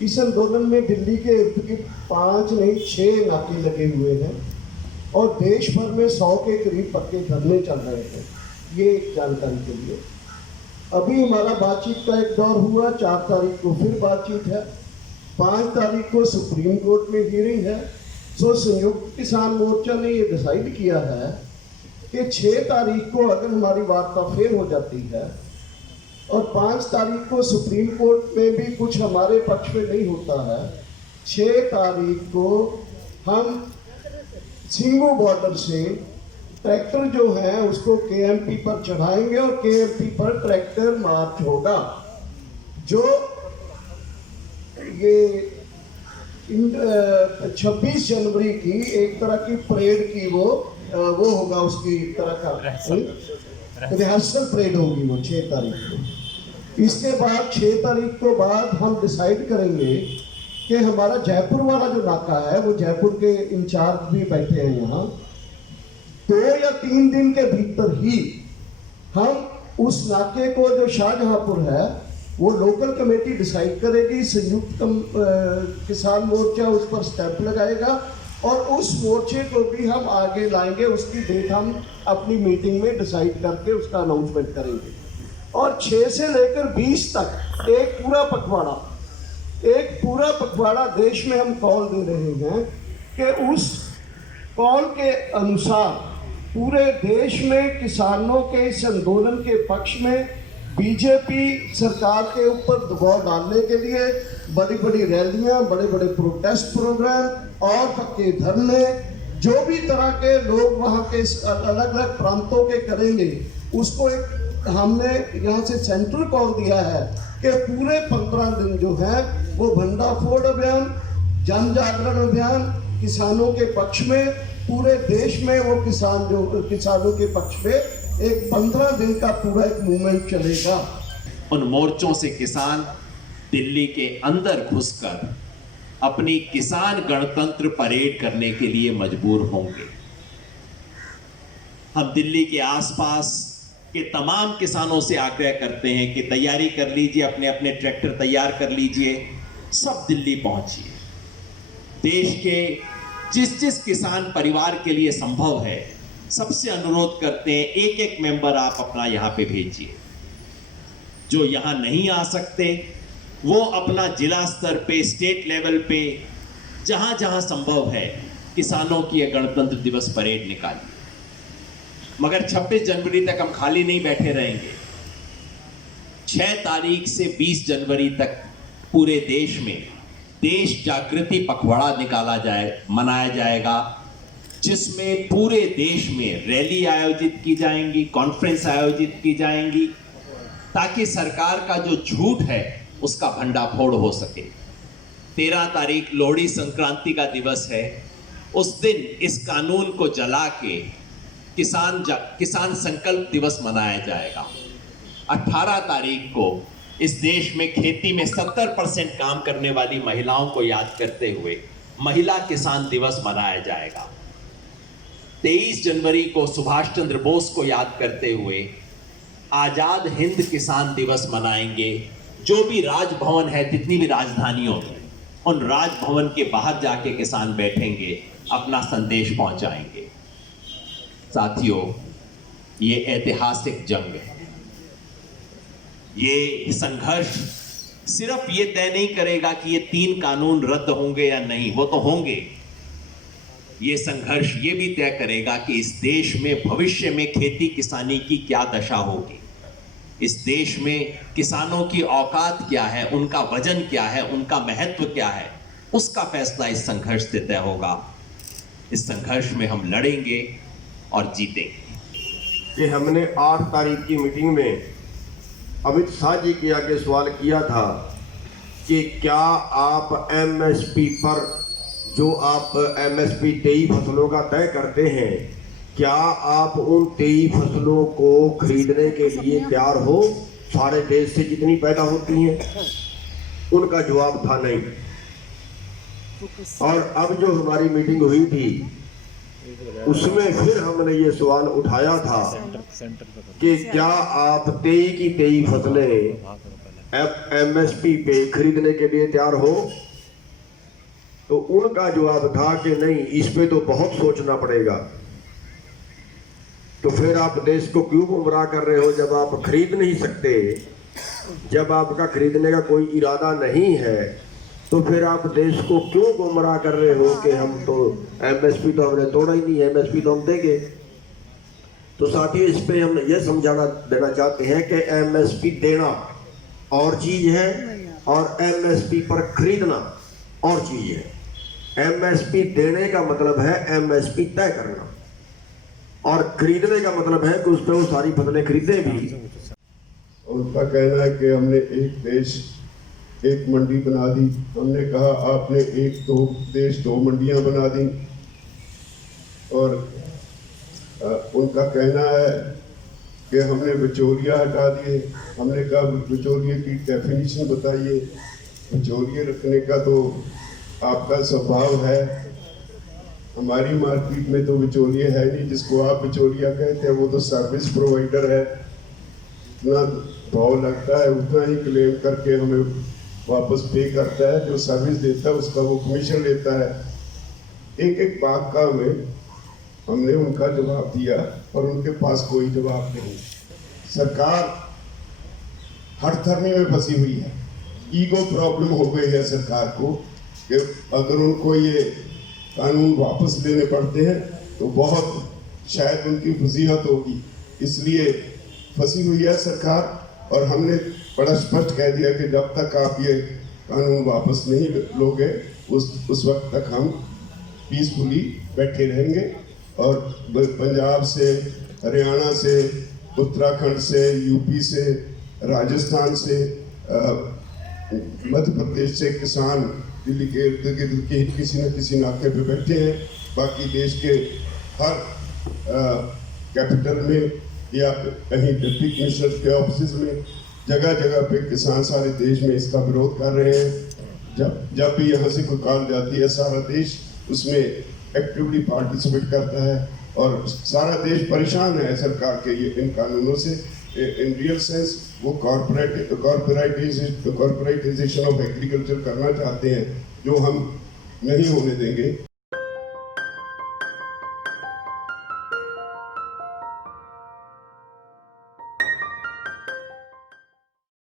इस आंदोलन में दिल्ली के इर्द गिर्द 5 नहीं 6 नाके लगे हुए हैं और देश भर में 100 के करीब पक्के धरने चल रहे हैं। ये एक जानकारी के लिए। अभी हमारा बातचीत का एक दौर हुआ, 4 तारीख को फिर बातचीत है, 5 तारीख को सुप्रीम कोर्ट में हियरिंग है। सो संयुक्त किसान मोर्चा ने ये डिसाइड किया है कि 6 तारीख को अगर हमारी वार्ता फिर हो जाती है और 5 तारीख को सुप्रीम कोर्ट में भी कुछ हमारे पक्ष में नहीं होता है, 6 तारीख को हम सिंगू बॉर्डर से ट्रैक्टर जो है उसको केएमपी पर चढ़ाएंगे और केएमपी पर ट्रैक्टर मार्च होगा। जो ये 26 जनवरी की एक तरह की परेड की वो होगा, उसकी एक तरह का रिहर्सल परेड होगी वो 6 तारीख को। इसके बाद 6 तारीख को बाद हम डिसाइड करेंगे कि हमारा जयपुर वाला जो नाका है, वो जयपुर के इंचार्ज भी बैठे हैं यहाँ, 2 या 3 दिन के भीतर ही हम उस नाके को जो शाहजहांपुर है वो लोकल कमेटी डिसाइड करेगी, संयुक्त किसान मोर्चा उस पर स्टैंप लगाएगा और उस मोर्चे को भी हम आगे लाएंगे। उसकी डेट हम अपनी मीटिंग में डिसाइड करके उसका अनाउंसमेंट करेंगे। और 6 से लेकर 20 तक एक पूरा पखवाड़ा देश में हम कॉल दे रहे हैं कि उस कॉल के अनुसार पूरे देश में किसानों के इस आंदोलन के पक्ष में बीजेपी सरकार के ऊपर दबाव डालने के लिए बड़ी बड़ी रैलियां, बड़े बड़े प्रोटेस्ट प्रोग्राम और पक्के धरने, जो भी तरह के लोग वहाँ के अलग अलग प्रांतों के करेंगे, उसको एक हमने यहाँ से सेंट्रल कॉल दिया है कि पूरे 15 दिन जो है वो भंडाफोड़ अभियान, जन जागरण अभियान किसानों के पक्ष में, पूरे देश में वो किसानों के पक्ष में एक 15 दिन का पूरा एक मूवमेंट चलेगा। उन मोर्चों से किसान दिल्ली के अंदर घुसकर अपनी किसान गणतंत्र परेड करने के लिए मजबूर होंगे। हम दिल्ली के आसपास के तमाम किसानों से आग्रह करते हैं कि तैयारी कर लीजिए, अपने अपने ट्रैक्टर तैयार कर लीजिए, सब दिल्ली पहुंचिए। देश के जिस जिस किसान परिवार के लिए संभव है, सबसे अनुरोध करते हैं एक एक मेंबर आप अपना यहाँ पे भेजिए। जो यहाँ नहीं आ सकते वो अपना जिला स्तर पे, स्टेट लेवल पे, जहाँ जहाँ संभव है किसानों की गणतंत्र दिवस परेड निकालिए। मगर 26 जनवरी तक हम खाली नहीं बैठे रहेंगे। 6 तारीख से 20 जनवरी तक पूरे देश में देश जागृति पखवाड़ा मनाया जाएगा, जिसमें पूरे देश में रैली आयोजित की जाएंगी, कॉन्फ्रेंस आयोजित की जाएंगी, ताकि सरकार का जो झूठ है उसका भंडाफोड़ हो सके। 13 तारीख लोहड़ी संक्रांति का दिवस है, उस दिन इस कानून को जला के किसान संकल्प दिवस मनाया जाएगा। 18 तारीख को इस देश में खेती में 70% काम करने वाली महिलाओं को याद करते हुए महिला किसान दिवस मनाया जाएगा। 23 जनवरी को सुभाष चंद्र बोस को याद करते हुए आजाद हिंद किसान दिवस मनाएंगे। जो भी राजभवन है, जितनी भी राजधानियों में, उन राजभवन के बाहर जाके किसान बैठेंगे, अपना संदेश पहुंचाएंगे। साथियों, ये ऐतिहासिक जंग है। ये संघर्ष सिर्फ ये तय नहीं करेगा कि ये 3 कानून रद्द होंगे या नहीं, वो तो होंगे। ये संघर्ष ये भी तय करेगा कि इस देश में भविष्य में खेती किसानी की क्या दशा होगी, इस देश में किसानों की औकात क्या है, उनका वजन क्या है, उनका महत्व क्या है, उसका फैसला इस संघर्ष से तय होगा। इस संघर्ष में हम लड़ेंगे और जीतेंगे। कि हमने 8 तारीख की मीटिंग में अमित शाह जी के आगे सवाल किया था कि क्या आप एमएसपी पर, जो आप एमएसपी 23 फसलों का तय करते हैं, क्या आप उन 23 फसलों को खरीदने के लिए तैयार हो, सारे देश से जितनी पैदा होती हैं? उनका जवाब था नहीं। और अब जो हमारी मीटिंग हुई थी उसमें फिर हमने ये सवाल उठाया था कि क्या आप 23 की 23 फसलें MSP पे खरीदने के लिए तैयार हो, तो उनका जवाब था कि नहीं, इस पे तो बहुत सोचना पड़ेगा। तो फिर आप देश को क्यों गुमराह कर रहे हो जब आप खरीद नहीं सकते? जब आपका खरीदने का कोई इरादा नहीं है तो फिर आप देश को क्यों गुमराह कर रहे हो कि हम तो MSP तो हमने तोड़ा ही नहीं, MSP तो हम देंगे। तो साथियों, इस पे हम ये समझाना देना चाहते हैं कि MSP देना और चीज है और MSP पर खरीदना और चीज है। MSP देने का मतलब है MSP तय करना, और खरीदने का मतलब है कि उस पर वो सारी फसलें खरीदे भी। उनका कहना है कि हमने एक देश एक मंडी बना दी। हमने कहा आपने एक दो देश दो मंडियां बना दी। और उनका कहना है कि हमने बिचौलिया हटा दिए। हमने कहा बिचौलिए की डेफिनेशन बताइए। बिचौलिए रखने का तो आपका स्वभाव है, हमारी मार्केट में तो बिचौलिए है नहीं। जिसको आप बिचौलिया कहते हैं वो तो सर्विस प्रोवाइडर है, इतना भाव लगता है उतना ही क्लेम करके हमें वापस पे करता है। जो सर्विस देता है उसका वो कमीशन लेता है। एक एक बात का हमने उनका जवाब दिया और उनके पास कोई जवाब नहीं। सरकार हठधर्मी में फंसी हुई है, ईगो प्रॉब्लम हो गई है सरकार को कि अगर उनको ये कानून वापस लेने पड़ते हैं तो बहुत शायद उनकी फजीहत होगी, इसलिए फंसी हुई है सरकार। और हमने बड़ा स्पष्ट कह दिया कि जब तक आप ये कानून वापस नहीं लोगे उस वक्त तक हम पीसफुली बैठे रहेंगे। और पंजाब से, हरियाणा से, उत्तराखंड से, यूपी से, राजस्थान से, मध्य प्रदेश से किसान दिल्ली के इर्द गिर्द के किसी न किसी नाके पे बैठे हैं। बाकी देश के हर कैपिटल में या कहीं डिप्टी कमिश्नर के ऑफिस में जगह जगह पे किसान सारे देश में इसका विरोध कर रहे हैं। जब भी यहाँ से कोई कॉल जाती है सारा देश उसमें एक्टिवली पार्टिसिपेट करता है और सारा देश परेशान है सरकार के ये इन कानूनों से। इन रियल सेंस वो कॉर्पोरेटाइजेशन ऑफ एग्रीकल्चर करना चाहते हैं, जो हम नहीं होने देंगे।